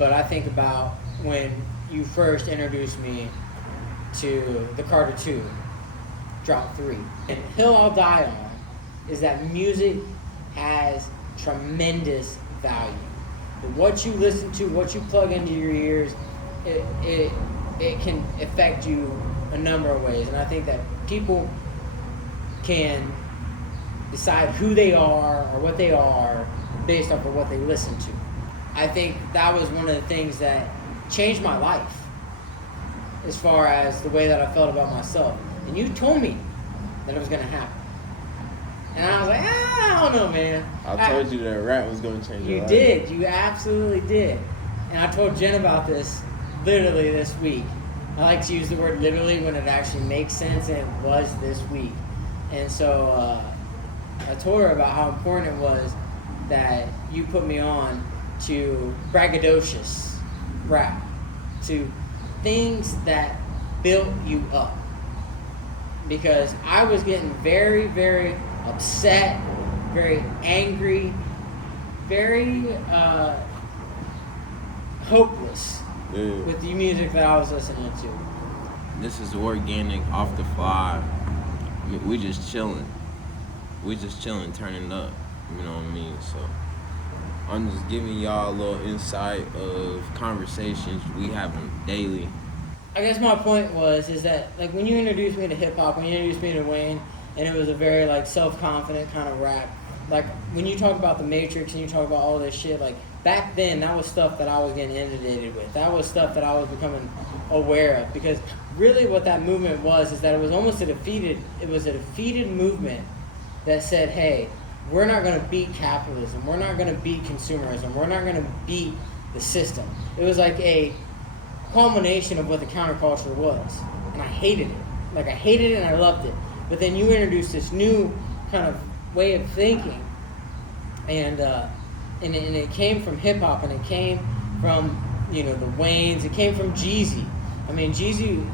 but I think about when you first introduced me to the Carter 2, Drop 3. And Hill I'll Die On is that music has tremendous value. What you listen to, what you plug into your ears, it can affect you a number of ways. And I think that people can decide who they are or what they are based off of what they listen to. I think that was one of the things that changed my life as far as the way that I felt about myself. And you told me that it was going to happen. And I was like, I don't know, man. I told you that rap was going to change your life. You did. You absolutely did. And I told Jen about this literally this week. I like to use the word literally when it actually makes sense, and it was this week. And so I told her about how important it was that you put me on to braggadocious rap, to things that built you up. Because I was getting very, very upset, very angry, very hopeless with the music that I was listening to. This is organic, off the fly. I mean, we just chilling. Turning up. You know what I mean? So I'm just giving y'all a little insight of conversations we have daily. I guess my point is that like when you introduced me to hip hop, when you introduced me to Wayne, and it was a very like self-confident kind of rap. Like when you talk about the Matrix and you talk about all this shit, like back then that was stuff that I was getting inundated with. That was stuff that I was becoming aware of, because really what that movement was is that it was almost a defeated movement that said, hey, we're not going to beat capitalism. We're not going to beat consumerism. We're not going to beat the system. It was like a culmination of what the counterculture was. And I hated it. Like I hated it and I loved it. But then you introduced this new kind of way of thinking. And it came from hip hop, and it came from, the Waynes. It came from Jeezy. I mean,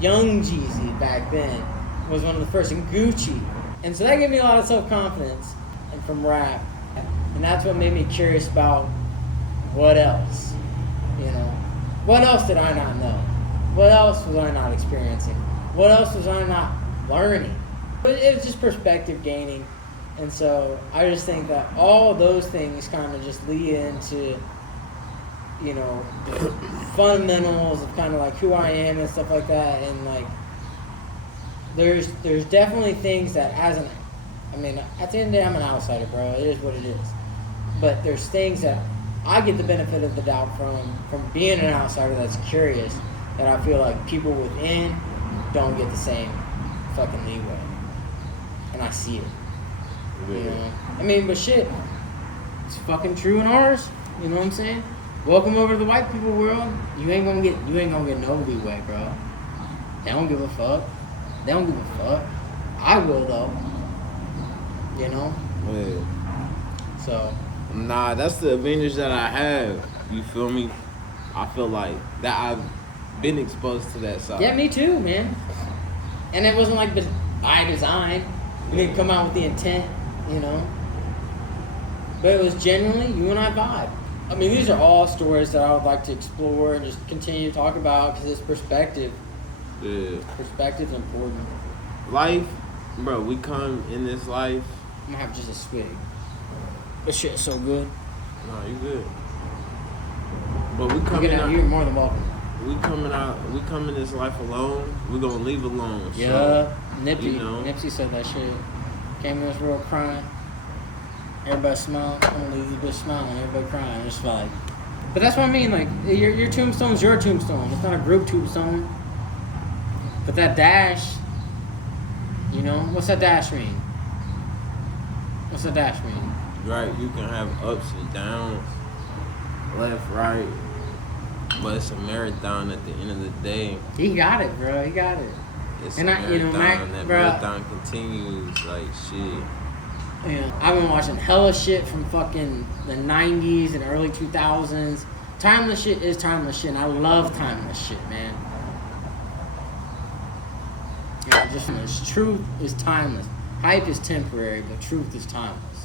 young Jeezy back then was one of the first, and Gucci. And so that gave me a lot of self-confidence and from rap. And that's what made me curious about what else, What else did I not know? What else was I not experiencing? What else was I not learning? But it was just perspective gaining. And so I just think that all those things kind of just lead into, the fundamentals of kind of like who I am and stuff like that. And like, there's definitely things that at the end of the day, I'm an outsider, bro. It is what it is. But there's things that I get the benefit of the doubt from being an outsider that's curious, that I feel like people within don't get the same fucking leeway. And I see it. But shit, it's fucking true in ours. You know what I'm saying? Welcome over to the white people world. You ain't gonna get no leeway, bro. They don't give a fuck. I will though. Yeah. So. Nah, that's the advantage that I have. You feel me? I feel like that I've been exposed to that side. Yeah, me too, man. And it wasn't like by design. We didn't come out with the intent, But it was genuinely you and I vibe. I mean, these are all stories that I would like to explore and just continue to talk about, because it's perspective. Yeah. Perspective's important. Life, bro, we come in this life. I'm gonna have just a swig. This shit's so good. Nah, you good. But we coming out. You're more than welcome. We come in this life alone. We're gonna leave alone. Yeah, so, Nipsey said that shit. Came in this world crying. Everybody smiling. I'm gonna leave this bitch smiling. Everybody crying. It's like, but that's what I mean. Like your tombstone's your tombstone. It's not a group tombstone. But that dash, what's that dash mean? What's that dash mean? Right, you can have ups and downs, left, right, but it's a marathon at the end of the day. He got it, bro. He got it. It's a marathon. That marathon continues, like, shit. Yeah, I've been watching hella shit from fucking the 90s and early 2000s. Timeless shit is timeless shit, and I love timeless shit, man. Truth is timeless. Hype is temporary, but truth is timeless.